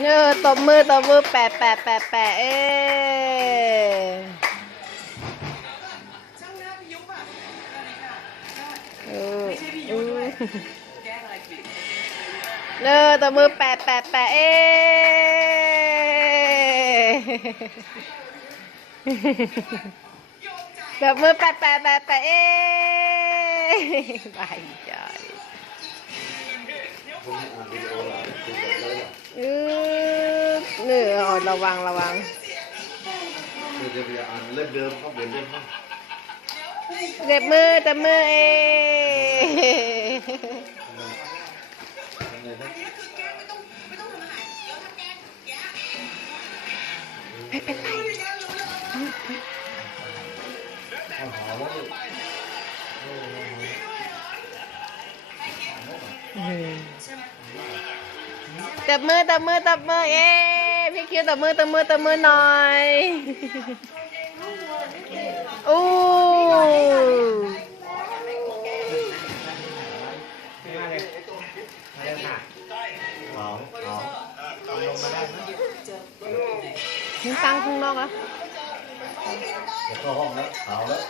เนื้อตบมือตบมือแปะแปะแปะแปะเอ้เออเออเนอตบมือแปะแปะแปะเอ้ตบมือแปะแปะแปะแปะเอ้บายใจ อเนื้อระวังระวังคือจะไปอ่านเล่มเดิมเขาเปลี่ยนเล่มเขาเด็บมือแต่มือเอทำไงนะไม่เป็นไรเอาหาแล้วนี่ตับมือตับมือตับมือเอ้พี่ คิวตับมือตับมือตับมือหน่อยอู้เอาเอามึงตั้งข้างนอกแล้วเดี๋ยวเข้าห้องแล้วเอาแล้ว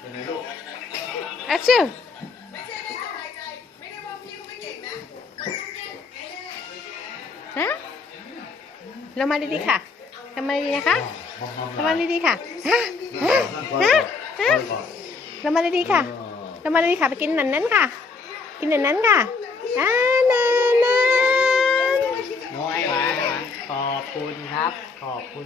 เป็นไงลูกแอคชั่น เรามาดีๆค่ะทำมาดีๆนะคะมองมองทำมาดีๆค่ะฮะฮะฮะฮะเรามาดีๆค่ะเรามาดีๆค่ะไปกินนันนั้นค่ะ กินนันนั้นค่ะอ่านันนั้นน้อยหวานหวานขอบคุณครับ ขอบคุณ